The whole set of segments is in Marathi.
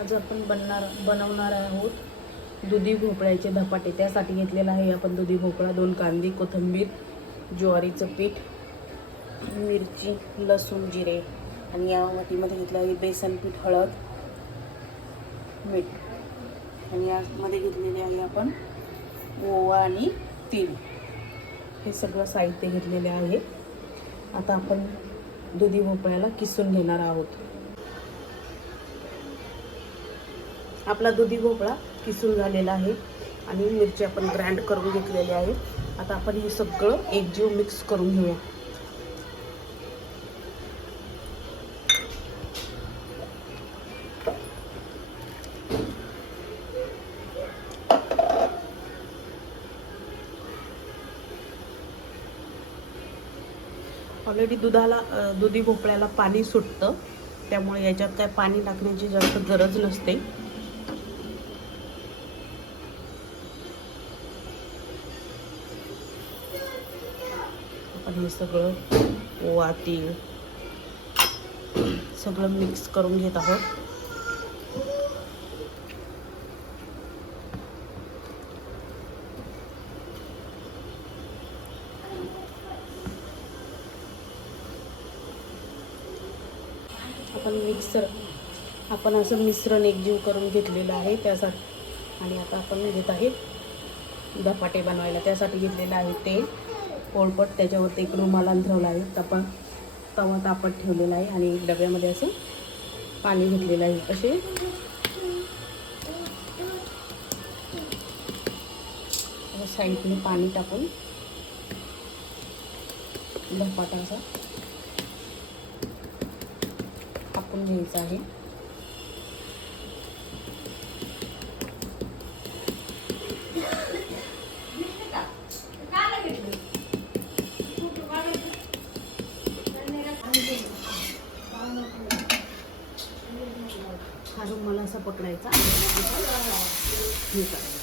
आज आपण बनवणार आहोत दुधी भोपळ्याचे धपाटे। त्यासाठी घेतलेला आहे आपण दुधी भोपळा, 2 कांदे, कोथिंबीर, ज्वारीचं पीठ, मिरची, लसूण, जिरे आणि या वाटीमध्ये घेतलं आहे बेसन पीठ, हळद, मीठ आणि यामध्ये घेतलेले आहे आपण ओवा आणि तीळ। हे सगळं साहित्य घेतलेले आहे। आता आपण दुधी भोपळ्याला किसून घेणार आहोत। आपला दुधी भोपळा किसून झालेला आहे आणि मिरची आपण ग्राइंड करून घेतलेली आहे। आता आपण हे सगळं एकजीव मिक्स करून घेऊया। ऑलरेडी दुधी भोपळ्याला पाणी सुटतं, त्यामुळे याच्यात काय पाणी टाकण्याची जास्त गरज नसते। आपण हे सगळं ओवा, तीळ सगळं मिक्स करून घेत आहोत। आपण असं मिश्रण एकजीव करून घेतलेलं आहे त्यासाठी। आणि आता आपण घेत आहे धपाटे बनवायला। त्यासाठी घेतलेलं आहे तेल, पोळपट, त्याच्यावरती एक रुमाल अंथरवला आहे, तवा तापत ठेवलेला आहे आणि एक डब्यामध्ये असं पाणी घेतलेलं आहे। असे साईडने पाणी टाकून धपाटा असा टाकून घ्यायचा आहे। हा रुमाल असा पकडायचा, हे करायचं।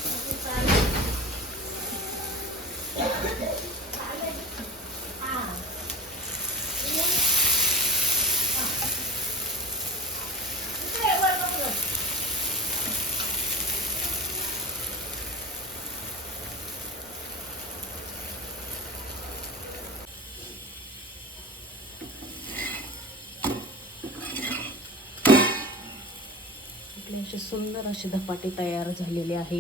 असे सुंदर असे धपाटे तयार झालेले आहे।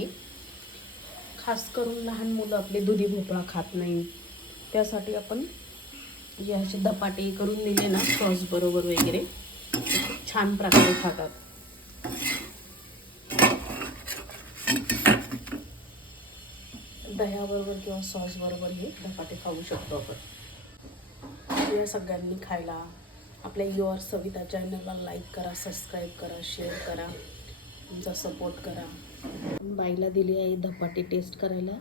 खास करून लहान मुलं आपले दुधी भोपळा खात नाही, त्यासाठी आपण याचे धपाटे करून दिले ना सॉस बरोबर वगैरे छान प्रकारे खातात। दह्याबरोबर किंवा सॉस बरोबर हे धपाटे खाऊ शकतो आपण। या सगळ्यांनी खायला आपल्या युअर सविता चॅनलला लाईक करा, सबस्क्राईब करा, शेअर करा, तुमचा सपोर्ट करा। बाईला दिली आहे धपाटे टेस्ट करायला।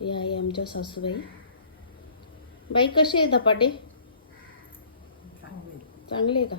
हे आहे आमच्या सासूबाई। बाई, कसे आहे धपाटे? चांगले आहे का?